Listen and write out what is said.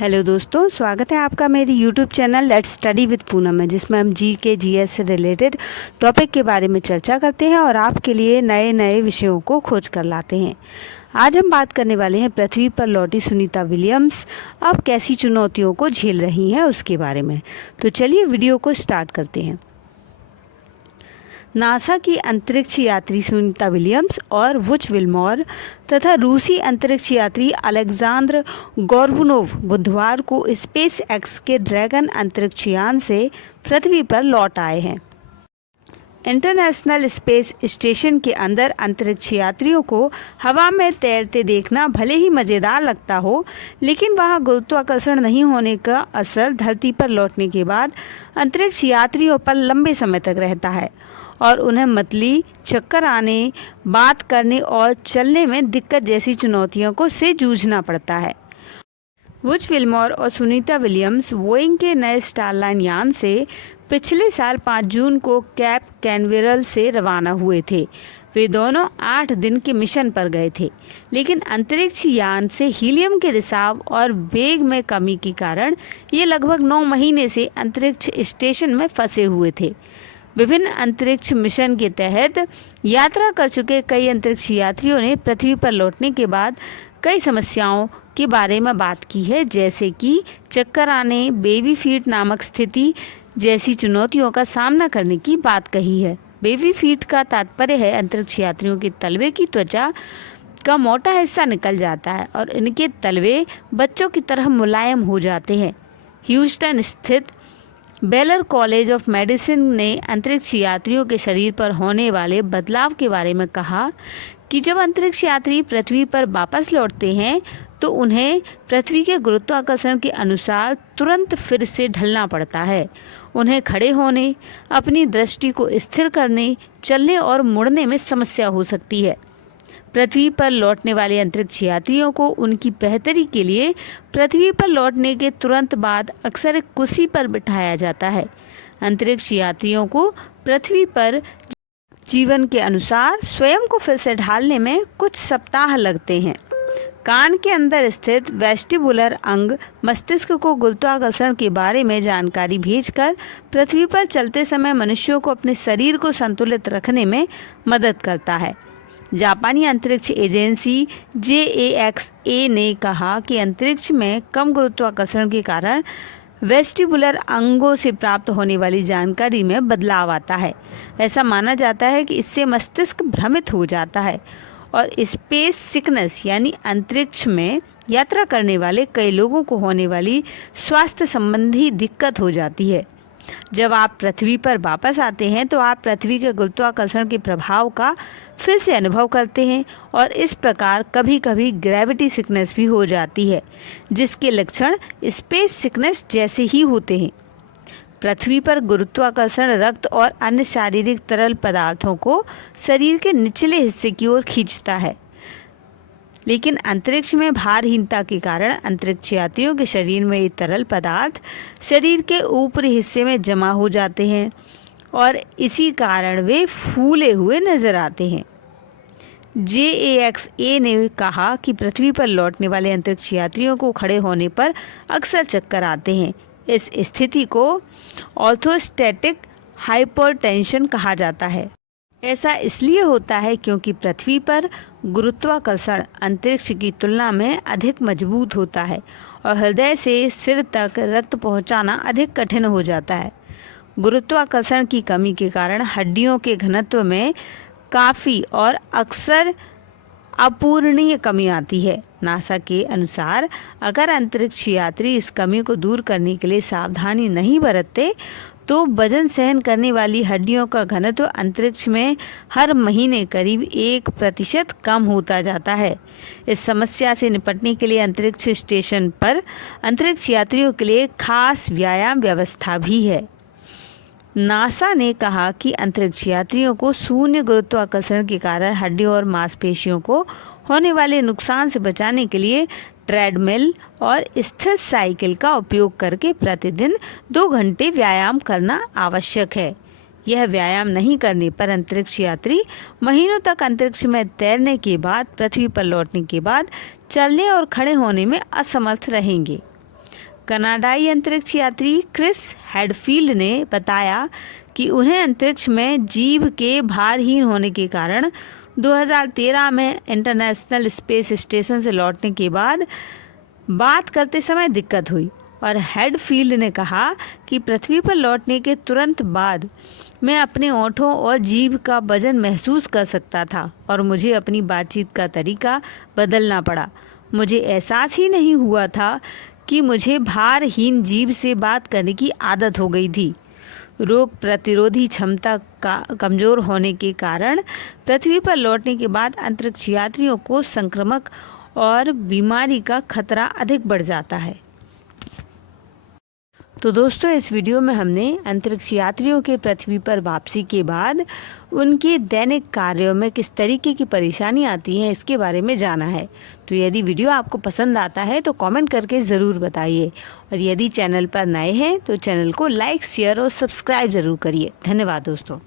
Hello दोस्तों, स्वागत है आपका मेरी YouTube channel let's study with Poonam में, जिसमें हम जीएस से रिलेटेड टॉपिक के बारे में चर्चा करते हैं और आपके लिए नए नए विषयों को खोज कर लाते हैं। आज हम बात करने वाले हैं पृथ्वी पर लौटी सुनीता विलियम्स अब कैसी चुनौतियों को झेल रही हैं उसके बारे में। तो चलिए वीडियो को स्टार्ट करते हैं। नासा की अंतरिक्ष यात्री सुनीता विलियम्स और वुच विल्मोर तथा रूसी अंतरिक्ष यात्री अलेक्जेंडर गोर्बुनोव बुधवार को स्पेस एक्स के ड्रैगन अंतरिक्ष यान से पृथ्वी पर लौट आए हैं। इंटरनेशनल स्पेस स्टेशन के अंदर अंतरिक्ष यात्रियों को हवा में तैरते देखना भले ही मज़ेदार लगता हो, लेकिन वहाँ गुरुत्वाकर्षण नहीं होने का असर धरती पर लौटने के बाद अंतरिक्ष यात्रियों पर लंबे समय तक रहता है और उन्हें मतली, चक्कर आने, बात करने और चलने में दिक्कत जैसी चुनौतियों को से जूझना पड़ता है। वुच विल्मोर और सुनीता विलियम्स बोइंग के नए स्टारलाइन यान से पिछले साल 5 जून को कैप कैनवेरल से रवाना हुए थे। वे दोनों 8 दिन के मिशन पर गए थे, लेकिन अंतरिक्ष यान से हीलियम के रिसाव और वेग में कमी के कारण ये लगभग 9 महीने से अंतरिक्ष स्टेशन में फंसे हुए थे। विभिन्न अंतरिक्ष मिशन के तहत यात्रा कर चुके कई अंतरिक्ष यात्रियों ने पृथ्वी पर लौटने के बाद कई समस्याओं के बारे में बात की है, जैसे कि चक्कर आने, बेबी फीट नामक स्थिति जैसी चुनौतियों का सामना करने की बात कही है। बेबी फीट का तात्पर्य है अंतरिक्ष यात्रियों के तलवे की त्वचा का मोटा हिस्सा निकल जाता है और इनके तलवे बच्चों की तरह मुलायम हो जाते हैं। ह्यूस्टन स्थित बेलर कॉलेज ऑफ मेडिसिन ने अंतरिक्ष यात्रियों के शरीर पर होने वाले बदलाव के बारे में कहा कि जब अंतरिक्ष यात्री पृथ्वी पर वापस लौटते हैं तो उन्हें पृथ्वी के गुरुत्वाकर्षण के अनुसार तुरंत फिर से ढलना पड़ता है। उन्हें खड़े होने, अपनी दृष्टि को स्थिर करने, चलने और मुड़ने में समस्या हो सकती है। पृथ्वी पर लौटने वाले अंतरिक्ष यात्रियों को उनकी बेहतरी के लिए पृथ्वी पर लौटने के तुरंत बाद अक्सर एक कुर्सी पर बिठाया जाता है। अंतरिक्ष यात्रियों को पृथ्वी पर जीवन के अनुसार स्वयं को फिर से ढालने में कुछ सप्ताह लगते हैं। कान के अंदर स्थित वेस्टिबुलर अंग मस्तिष्क को गुरुत्वाकर्षण के बारे में जानकारी भेजकर पृथ्वी पर चलते समय मनुष्यों को अपने शरीर को संतुलित रखने में मदद करता है। जापानी अंतरिक्ष एजेंसी JAXA ने कहा कि अंतरिक्ष में कम गुरुत्वाकर्षण के कारण वेस्टिबुलर अंगों से प्राप्त होने वाली जानकारी में बदलाव आता है। ऐसा माना जाता है कि इससे मस्तिष्क भ्रमित हो जाता है और स्पेस सिकनेस यानी अंतरिक्ष में यात्रा करने वाले कई लोगों को होने वाली स्वास्थ्य संबंधी दिक्कत हो जाती है। जब आप पृथ्वी पर वापस आते हैं तो आप पृथ्वी के गुरुत्वाकर्षण के प्रभाव का फिर से अनुभव करते हैं और इस प्रकार कभी कभी ग्रेविटी सिकनेस भी हो जाती है, जिसके लक्षण स्पेस सिकनेस जैसे ही होते हैं। पृथ्वी पर गुरुत्वाकर्षण रक्त और अन्य शारीरिक तरल पदार्थों को शरीर के निचले हिस्से की ओर खींचता है, लेकिन अंतरिक्ष में भारहीनता के कारण अंतरिक्ष यात्रियों के शरीर में ये तरल पदार्थ शरीर के ऊपरी हिस्से में जमा हो जाते हैं और इसी कारण वे फूले हुए नजर आते हैं। JAXA ने कहा कि पृथ्वी पर लौटने वाले अंतरिक्ष यात्रियों को खड़े होने पर अक्सर चक्कर आते हैं। इस स्थिति को ऑर्थोस्टैटिक हाइपरटेंशन कहा जाता है। ऐसा इसलिए होता है क्योंकि पृथ्वी पर गुरुत्वाकर्षण अंतरिक्ष की तुलना में अधिक मजबूत होता है और हृदय से सिर तक रक्त पहुंचाना अधिक कठिन हो जाता है। गुरुत्वाकर्षण की कमी के कारण हड्डियों के घनत्व में काफ़ी और अक्सर अपूरणीय कमी आती है। नासा के अनुसार अगर अंतरिक्ष यात्री इस कमी को दूर करने के लिए सावधानी नहीं बरतते तो वजन सहन करने वाली हड्डियों का घनत्व अंतरिक्ष में हर महीने करीब 1% कम होता जाता है। इस समस्या से निपटने के लिए अंतरिक्ष स्टेशन पर अंतरिक्ष यात्रियों के लिए खास व्यायाम व्यवस्था भी है। नासा ने कहा कि अंतरिक्ष यात्रियों को शून्य गुरुत्वाकर्षण के कारण हड्डियों और मांसपेशियों को होने वाले नुकसान से बचाने के लिए ट्रेडमिल और स्थिर साइकिल का उपयोग करके प्रतिदिन 2 घंटे व्यायाम करना आवश्यक है। यह व्यायाम नहीं करने पर अंतरिक्ष यात्री महीनों तक अंतरिक्ष में तैरने के बाद पृथ्वी पर लौटने के बाद चलने और खड़े होने में असमर्थ रहेंगे। कनाडाई अंतरिक्ष यात्री क्रिस हेडफील्ड ने बताया कि उन्हें अंतरिक्ष में जीव के भारहीन होने के कारण 2013 में इंटरनेशनल स्पेस स्टेशन से लौटने के बाद बात करते समय दिक्कत हुई और हेडफील्ड ने कहा कि पृथ्वी पर लौटने के तुरंत बाद मैं अपने होठों और जीभ का वजन महसूस कर सकता था और मुझे अपनी बातचीत का तरीका बदलना पड़ा। मुझे एहसास ही नहीं हुआ था कि मुझे भारहीन जीभ से बात करने की आदत हो गई थी। रोग प्रतिरोधी क्षमता का कमज़ोर होने के कारण पृथ्वी पर लौटने के बाद अंतरिक्ष यात्रियों को संक्रामक और बीमारी का खतरा अधिक बढ़ जाता है। तो दोस्तों, इस वीडियो में हमने अंतरिक्ष यात्रियों के पृथ्वी पर वापसी के बाद उनके दैनिक कार्यों में किस तरीके की परेशानी आती है इसके बारे में जाना है। तो यदि वीडियो आपको पसंद आता है तो कमेंट करके ज़रूर बताइए और यदि चैनल पर नए हैं तो चैनल को लाइक, शेयर और सब्सक्राइब ज़रूर करिए। धन्यवाद दोस्तों।